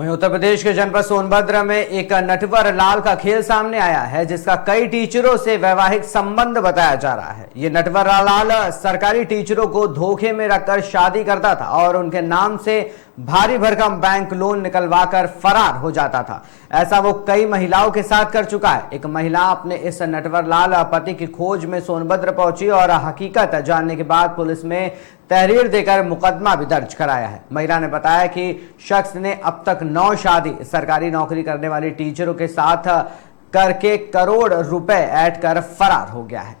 वहीं उत्तर प्रदेश के जनपद सोनभद्र में एक नटवर लाल का खेल सामने आया है, जिसका कई टीचरों से वैवाहिक संबंध बताया जा रहा है। ये नटवर लाल सरकारी टीचरों को धोखे में रखकर शादी करता था और उनके नाम से भारी भरकम बैंक लोन निकलवाकर फरार हो जाता था। ऐसा वो कई महिलाओं के साथ कर चुका है। एक महिला अपने इस नटवर लाल पति की खोज में सोनभद्र पहुंची और हकीकत जानने के बाद पुलिस में तहरीर देकर मुकदमा भी दर्ज कराया है। महिला ने बताया कि शख्स ने अब तक 9 शादी सरकारी नौकरी करने वाली टीचरों के साथ करके करोड़ रुपए ऐड कर फरार हो गया है।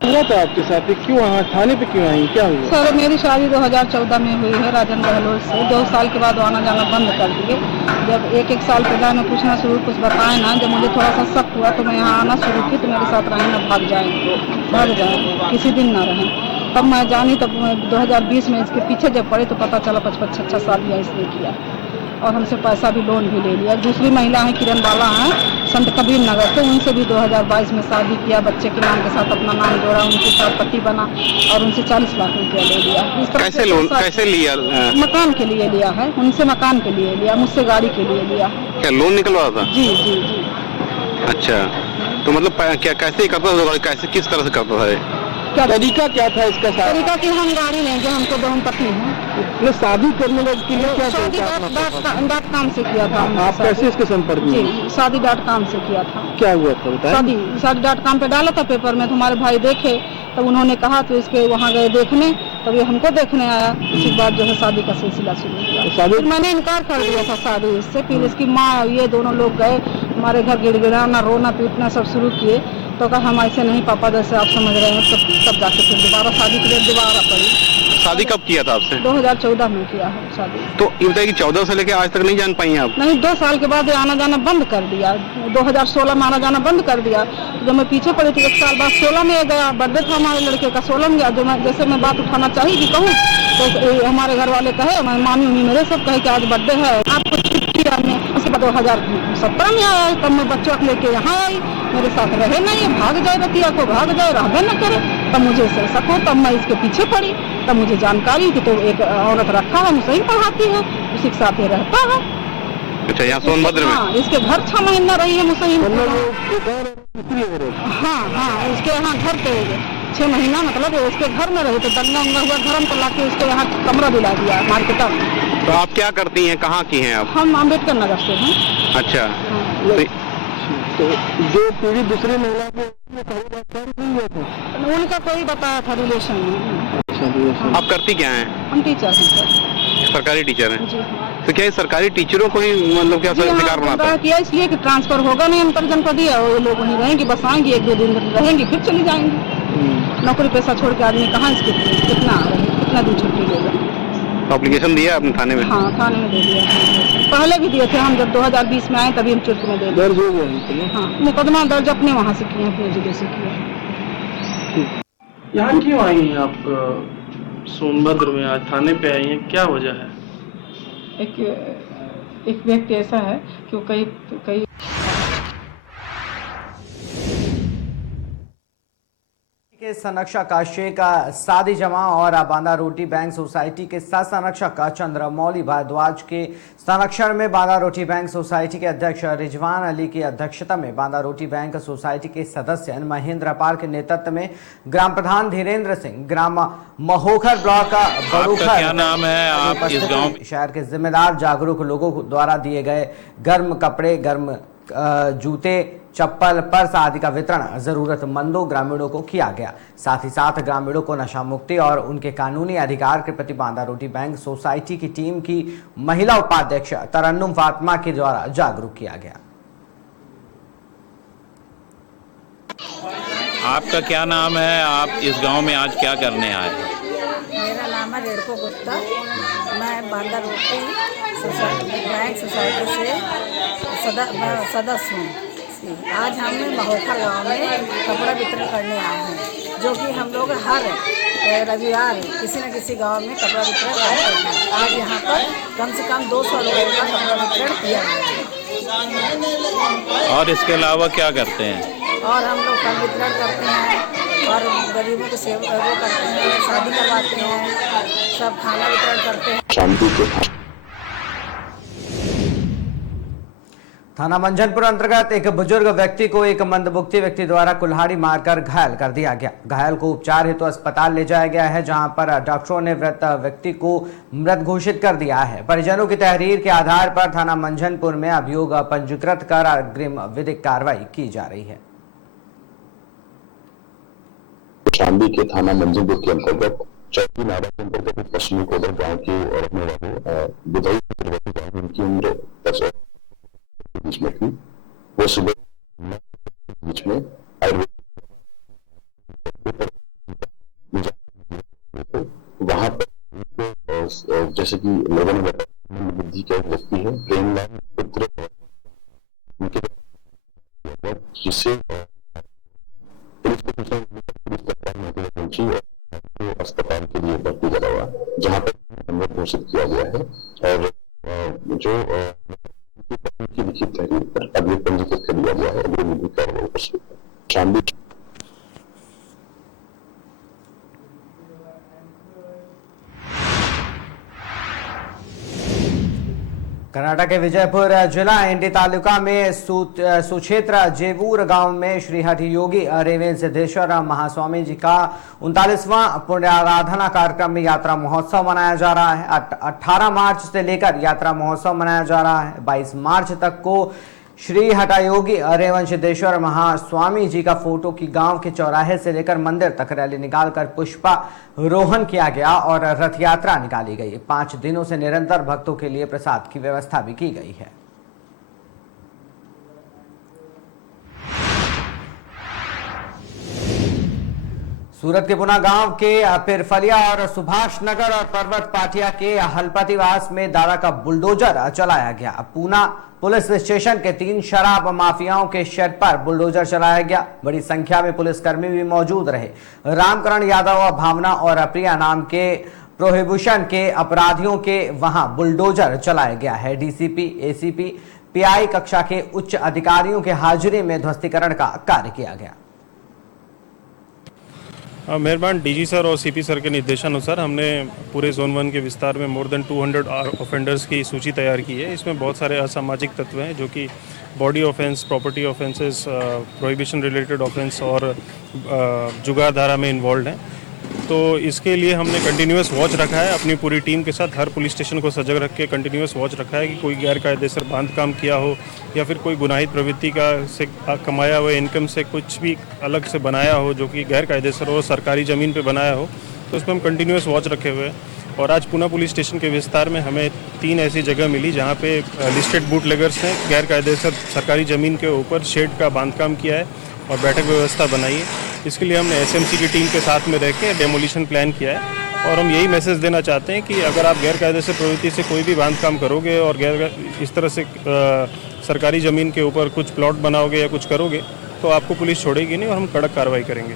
हुआ था आपके साथ, क्यों वहाँ थाने पे क्यों आई, क्या हुआ? सर मेरी शादी 2014 में हुई है राजन गहलोत से। 2 साल के बाद आना जाना बंद कर दिए। जब एक साल पहले मैं पूछना शुरू कुछ बताए ना, जब मुझे थोड़ा सा शक हुआ तो मैं यहाँ आना शुरू की तो मेरे साथ रहें ना भाग जाए किसी दिन ना रहें। तब मैं जानी, तब 2020 में इसके पीछे जब पड़े तो पता चला 55-56 साल इसने किया और हमसे पैसा भी लोन भी ले लिया। दूसरी महिला है किरण बाला हैं संत कबीर नगर से, उनसे भी 2022 में शादी किया, बच्चे के नाम के साथ अपना नाम जोड़ा, उनके साथ पति बना और उनसे 40 लाख रुपया ले लिया। कैसे लोन कैसे लिया? मकान के लिए लिया है, उनसे मकान के लिए लिया, मुझसे गाड़ी के लिए लिया। क्या लोन निकलवा था? जी जी जी। अच्छा, तो मतलब क्या कैसे करता था, कैसे किस तरह से करता था? क्या तरीका क्या था इसका? तरीका कि हम गाड़ी लेंगे, हमको 2 पत्नी हैं। शादी करने के लिए क्या .com से किया था। आप कैसे इसके संपर्क में? जी, शादी.com से किया था। क्या हुआ था बताइए? शादी.com पे डाला था पेपर में, तुम्हारे भाई देखे तब उन्होंने कहा तो इसके वहाँ गए देखने, तब ये हमको देखने आया। उसी बाद जो है शादी का सिलसिला शुरू हुआ। फिर मैंने इनकार कर दिया था शादी इससे। फिर इसकी माँ ये दोनों लोग गए हमारे घर, गिड़गिड़ाना रोना पीटना सब शुरू किए। तो कहा हम ऐसे नहीं पापा जैसे आप समझ रहे हैं। तब जाके फिर दोबारा शादी के लिए दोबारा पड़ी। शादी कब किया था आपसे? 2014 में किया है शादी। तो ये बताइए कि 14 से लेकर आज तक नहीं जान पाई आप? नहीं, 2 साल के बाद आना जाना बंद कर दिया। 2016 में आना जाना बंद कर दिया। जब मैं पीछे पड़ी थी 1 साल बाद 16 में गया, बर्थडे था हमारे लड़के का, 16 में गया। जो मैं जैसे मैं बात उठाना चाहिए कहूँ तो हमारे घर वाले कहे, मामी मेरे सब कहे कि आज बर्थडे है आपको छुट्टी आने। उसके बाद 2017 में आया, तब मैं बच्चों को लेके यहाँ आई। मेरे साथ रहे नहीं, भाग जाए, रतिया को भाग जाए, रहबे न करे। तब मुझे शक हो, तब मैं इसके पीछे पड़ी। तब मुझे जानकारी कि तो एक औरत रखा है, मुझे ही पढ़ाती है, उसी के साथ ये रहता है। अच्छा, यहाँ सोनभद्र में? हाँ, इसके घर 6 महीना रही है मुझे। हाँ, इसके यहाँ घर पे 6 महीना मतलब इसके घर में रहे। तो दंगा उंगा हुआ घर हम तो लाके उसके यहाँ कमरा दिला दिया मार्केट में। तो आप क्या करती हैं, कहाँ की हैं आप? हम अम्बेडकर नगर से हैं। अच्छा, तो जो पीढ़ी दूसरी महिला को उनका कोई बताया था रिलेशन में। आप करती क्या हैं? हम टीचर हैं सर। सरकारी टीचर हैं? जी। तो क्या सरकारी टीचरों को ही मतलब क्या शिकार बनाता है? किया इसलिए कि ट्रांसफर होगा नहीं अंतर जनपदीय, और ये लोग वहीं रहेंगे, बस आएंगे 1-2 दिन रहेंगे फिर चली जाएंगे। नौकरी पैसा छोड़ के आदमी कहाँ इसके कितना दिन छुट्टी लेगा। तो एप्लीकेशन दिया आपने थाने में? हाँ, थाने में दे दिया। पहले भी दिए थे हम, जब 2020 में आए तभी हम चुर्क में दे दिए। दर्ज हो गया? हाँ, मुकदमा दर्ज अपने वहाँ से किए, अपने जिले से किया। यहाँ क्यों आई हैं आप सोनभद्र में? आज थाने पे आई हैं, क्या वजह है? एक व्यक्ति ऐसा है कि वो कई के संरक्षक शेख सादी जमा और बांदा रोटी बैंक सोसाइटी के सह संरक्षक चंद्रमौली भारद्वाज के संरक्षण में बांदा रोटी बैंक सोसाइटी के अध्यक्ष रिजवान अली की अध्यक्षता में बांदा रोटी बैंक सोसाइटी के सदस्य महेंद्र पाल के नेतृत्व में ग्राम प्रधान धीरेन्द्र सिंह, ग्राम महोखर ब्लॉक बड़ूखर, क्या नाम है आप इस गांव? शहर के जिम्मेदार जागरूक लोगों द्वारा दिए गए गर्म कपड़े, गर्म जूते, चप्पल, पर्स आदि का वितरण जरूरतमंदों ग्रामीणों को किया गया। साथ ही साथ ग्रामीणों को नशा मुक्ति और उनके कानूनी अधिकार के प्रति बांदा रोटी बैंक सोसाइटी की टीम की महिला उपाध्यक्ष तरन्नुम फातिमा के द्वारा जागरूक किया गया। आपका क्या नाम है? आप इस गांव में आज क्या करने आए? मेरा नाम है रेणुका गुप्ता। मैं बांदा रोटी बैंक सोसाइटी से सदस्य हूँ। आज हम महोखर गांव में कपड़ा वितरण करने आए हैं, जो कि हम लोग हर रविवार किसी न किसी गांव में कपड़ा वितरण करते हैं। आज यहाँ पर कम से कम 200 लोगों का कपड़ा वितरण किया गया। और इसके अलावा क्या करते हैं? और हम लोग फल वितरण करते हैं और गरीबों की सेवा करते हैं, शादी करवाते हैं, सब खाना वितरण करते हैं। थाना मंझनपुर अंतर्गत एक बुजुर्ग व्यक्ति को एक मंदबुद्धि व्यक्ति द्वारा कुल्हाड़ी मारकर घायल कर दिया गया। घायल को उपचार हेतु अस्पताल ले जाया गया है, जहां पर डॉक्टरों ने मृत व्यक्ति को मृत घोषित कर दिया है। परिजनों की तहरीर के आधार पर थाना मंझनपुर में अभियोग पंजीकृत कर अग्रिम विधिक कार्रवाई की जा रही है। शामली के थाना मंझनपुर के अंतर्गत चौकी नारा के अंतर्गत पश्चिमी कोदर गांव के रहने वाले बुधई चक्रवर्ती, उनकी उम्र 10 बीच में थी। वो सुबह बीच में वहां पर जैसे कि लोगों ने बताया बुद्धि का व्यक्ति है, प्रेमलाल पुत्र, जिससे पहुंची और अस्पताल के लिए भर्ती करा हुआ, जहां पर मृत घोषित किया गया है और जो की लिखित तहरीर पर अभी पंजीकृत कर दिया गया है। अभी विधिक कार्रवाई पर शामली। कर्नाटक के विजयपुर जिला इंडी तालुका में सुक्षेत्र जेवूर गांव में श्री हठ योगी रेवेन सिद्धेश्वर महास्वामी जी का 39वां पुण्याराधना कार्यक्रम में यात्रा महोत्सव मनाया जा रहा है। 18 मार्च से लेकर यात्रा महोत्सव मनाया जा रहा है। 22 मार्च तक को श्री हठायोगी रेवेन सिद्धेश्वर महास्वामी जी का फोटो की गांव के चौराहे से लेकर मंदिर तक रैली निकालकर पुष्पारोहण किया गया और रथ यात्रा निकाली गई। 5 दिनों से निरंतर भक्तों के लिए प्रसाद की व्यवस्था भी की गई है। सूरत के पुना गांव के पिरफलिया और सुभाष नगर और पर्वत पाटिया के हलपतिवास में दादा का बुलडोजर चलाया गया। पूना पुलिस स्टेशन के 3 शराब माफियाओं के शेड पर बुलडोजर चलाया गया। बड़ी संख्या में पुलिसकर्मी भी मौजूद रहे। रामकरण यादव, भावना और प्रिया नाम के प्रोहिबिशन के अपराधियों के वहां बुलडोजर चलाया गया है। डीसीपी, एसीपी, पीआई कक्षा के उच्च अधिकारियों के हाजिरी में ध्वस्तीकरण का कार्य किया गया। मेहरबान डीजी सर और सीपी सर के निर्देशानुसार हमने पूरे जोन 1 के विस्तार में मोर देन 200 ऑफेंडर्स की सूची तैयार की है। इसमें बहुत सारे असामाजिक तत्व हैं जो कि body offence, property offences, prohibition related offence और जुगार धारा में इन्वॉल्व हैं। तो इसके लिए हमने कंटिन्यूस वॉच रखा है अपनी पूरी टीम के साथ। हर पुलिस स्टेशन को सजग रख के कंटिन्यूस वॉच रखा है कि कोई गैर कायदेसर बांध काम किया हो या फिर कोई गुनाहित प्रवृत्ति का से कमाया हुआ इनकम से कुछ भी अलग से बनाया हो जो कि गैर कायदेसर हो, सरकारी ज़मीन पे बनाया हो, तो उस पर हम कंटिन्यूस वॉच रखे हुए हैं। और आज पूना पुलिस स्टेशन के विस्तार में हमें 3 ऐसी जगह मिली जहाँ पे लिस्टेड बूटलेगर्स ने गैर कायदेसर सरकारी ज़मीन के ऊपर शेड का बांधकाम किया है और बैठक व्यवस्था बनाई है। इसके लिए हमने एसएमसी की टीम के साथ में रह के डेमोलिशन प्लान किया है और हम यही मैसेज देना चाहते हैं कि अगर आप गैर कायदेसर प्रवृत्ति से कोई भी बांधकाम करोगे और इस तरह से सरकारी ज़मीन के ऊपर कुछ प्लॉट बनाओगे या कुछ करोगे तो आपको पुलिस छोड़ेगी नहीं और हम कड़क कार्रवाई करेंगे।